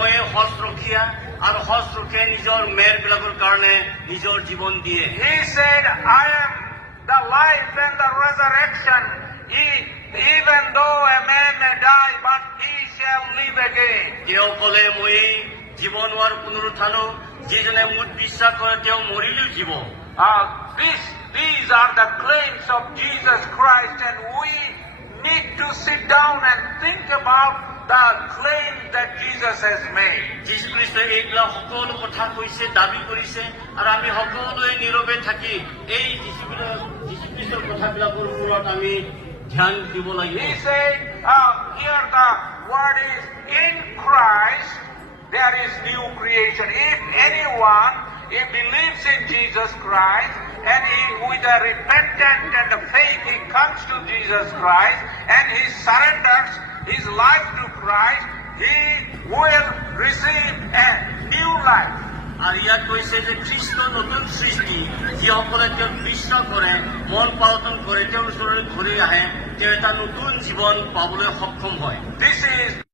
মই হস্ৰখীয়া আৰু হস্ৰখীয়া নিজৰ মেৰবিলাকৰ কাৰণে নিজৰ জীৱন দিয়ে। He said, I am the life and the resurrection. Even though a man may die, but he shall live again. তেওঁ ক'লে মই জীৱন হোৱাৰ পুনৰুত্থানো, যিজনে মোক বিশ্বাস কৰে তেওঁ মৰিলেও জীৱ। These are the claims of Jesus Christ, and we need to sit down and think about the claims that Jesus has made. যীশু খ্ৰীষ্টই এইবিলাক সকলো কথা কৈছে, দাবী কৰিছে, আৰু আমি সকলোৱে নীৰৱে থাকি এই যীশু খ্ৰীষ্টৰ কথাবিলাকৰ ওপৰত আমি ধ্যান দিব লাগিব। He said, here the word is, in Christ there is new creation. If anyone believes in Jesus Christ, and with a repentance and a faith he comes to Jesus Christ, and he surrenders his life to Christ, he will receive a new life. আর ইয়াত কৈছে যে খ্ৰীষ্ট নতুন সৃষ্টি, যিসকলে তেওঁক বিশ্বাস কৰে, মন পালন কৰে, তেওঁৰ ওচৰলৈ ঘূৰি আহে, তেওঁ এটা নতুন জীৱন পাবলৈ সক্ষম হয়। This is